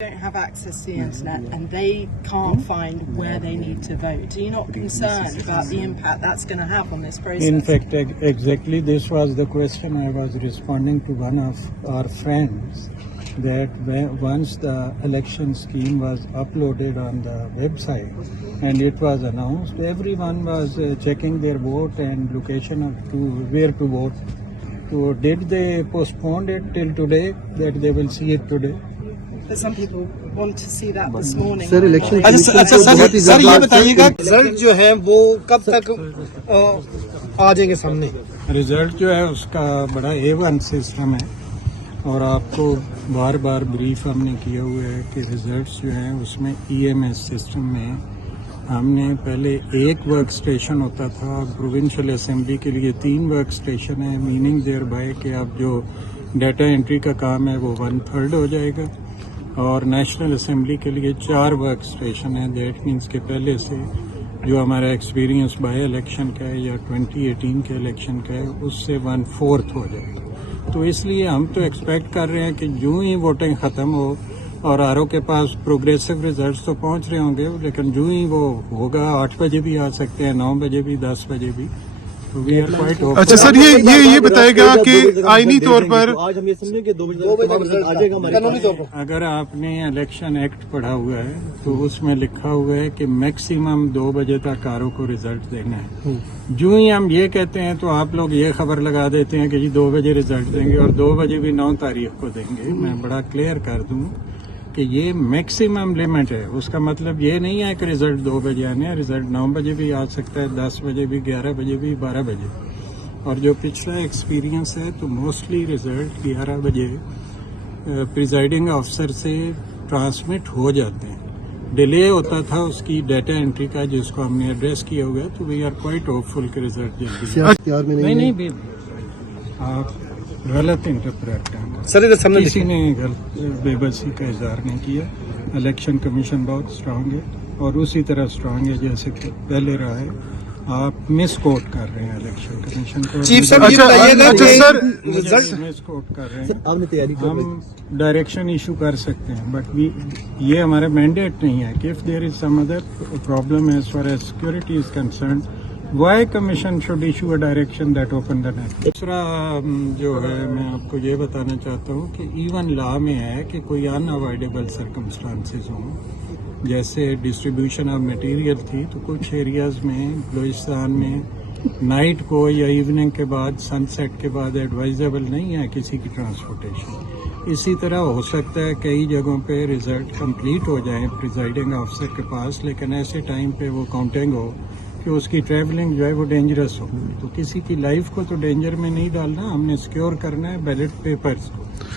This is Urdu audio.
don't have access to the internet and they can't find where they need to vote. Are you not concerned about the impact that's going to have on this process? In fact, exactly this was the question I was responding to one of our friends, that once the election scheme was uploaded on the website and it was announced, everyone was checking their vote and location to where to vote. So did they postpone it till today, that they will see it today? But some people want to see that this morning. Sir election sir یہ بتائیے گا رزلٹ جو ہیں وہ کب تک آ جائیں گے سامنے؟ رزلٹ جو ہے اس کا بڑا A1 سسٹم ہے اور آپ کو بار بار بریف ہم نے کیا ہوا ہے کہ رزلٹس جو ہیں اس میں EMS سسٹم میں ہم نے پہلے ایک ورک اسٹیشن ہوتا تھا، پروونشل اسمبلی کے لیے 3 ورک اسٹیشن ہے، میننگ دیر بائی کہ اب جو ڈیٹا انٹری کا کام ہے وہ 1/3 ہو جائے گا، اور نیشنل اسمبلی کے لیے 4 ورک اسٹیشن ہیں. دیٹ مینس کہ پہلے سے جو ہمارا ایکسپیرینس بائی الیکشن کا ہے یا 2018 کے الیکشن کا ہے اس سے 1/4 ہو جائے گا. تو اس لیے ہم تو ایکسپیکٹ کر رہے ہیں کہ جو ہی ووٹنگ ختم ہو اور آر او کے پاس پروگریسو ریزلٹس تو پہنچ رہے ہوں گے، لیکن جو ہی وہ ہوگا 8 بجے بھی آ سکتے ہیں، 9 بجے بھی، 10 بجے بھی. اچھا سر، یہ بتائے گا کہ آئینی طور پر اگر آپ نے الیکشن ایکٹ پڑھا ہوا ہے تو اس میں لکھا ہوا ہے کہ میکسیمم 2 بجے تک آر او کو ریزلٹ دینا ہے. جو ہی ہم یہ کہتے ہیں تو آپ لوگ یہ خبر لگا دیتے ہیں کہ جی 2 بجے ریزلٹ دیں گے، اور 2 بجے بھی 9 تاریخ کو دیں گے. میں بڑا کلیئر کر دوں کہ یہ میکسیمم لمٹ ہے. اس کا مطلب یہ نہیں ہے کہ ریزلٹ 2 بجے آنے ہیں، ریزلٹ 9 بجے بھی آ سکتا ہے، 10 بجے بھی، 11 بجے بھی، 12 بجے. اور جو پچھلا ایکسپیرینس ہے تو موسٹلی ریزلٹ 11 بجے پریزائڈنگ آفیسر سے ٹرانسمٹ ہو جاتے ہیں. ڈیلے ہوتا تھا اس کی ڈیٹا انٹری کا، جس کو ہم نے ایڈریس کیا ہوا ہے. تو وی آر کوائٹ ہوپ فل کہ ریزلٹ جلدی نہیں آپ غلط انٹرپریٹ کریں. کسی نے بے بسی کا اظہار نہیں کیا. الیکشن کمیشن بہت اسٹرانگ ہے اور اسی طرح اسٹرانگ ہے جیسے کہ پہلے رہا ہے. آپ مس کوٹ کر رہے ہیں الیکشن کمیشن کو. چیف صاحب یہ بتائیے گا کہ مس کوٹ کر رہے ہیں. ہم ڈائریکشن ایشو کر سکتے ہیں بٹ یہ ہمارا مینڈیٹ نہیں ہے کہ if there is some other problem as far as security is concerned why commission should issue a direction that open the net. دوسرا جو ہے میں آپ کو یہ بتانا چاہتا ہوں کہ ایون لا میں ہے کہ کوئی ان اوائڈیبل سرکمسٹانسز ہوں، جیسے ڈسٹریبیوشن آف مٹیریل تھی تو کچھ ایریاز میں بلوچستان میں نائٹ کو یا ایوننگ کے بعد، سن سیٹ کے بعد ایڈوائزیبل نہیں ہے کسی کی ٹرانسپورٹیشن. اسی طرح ہو سکتا ہے کئی جگہوں پہ ریزلٹ کمپلیٹ ہو جائیں پریزائڈنگ آفیسر کے پاس، لیکن ایسے ٹائم پہ وہ کاؤنٹنگ ہو کہ اس کی ٹریولنگ جو ہے وہ ڈینجرس ہو. تو کسی کی لائف کو تو ڈینجر میں نہیں ڈالنا، ہم نے سیکیور کرنا ہے بیلٹ پیپرز کو.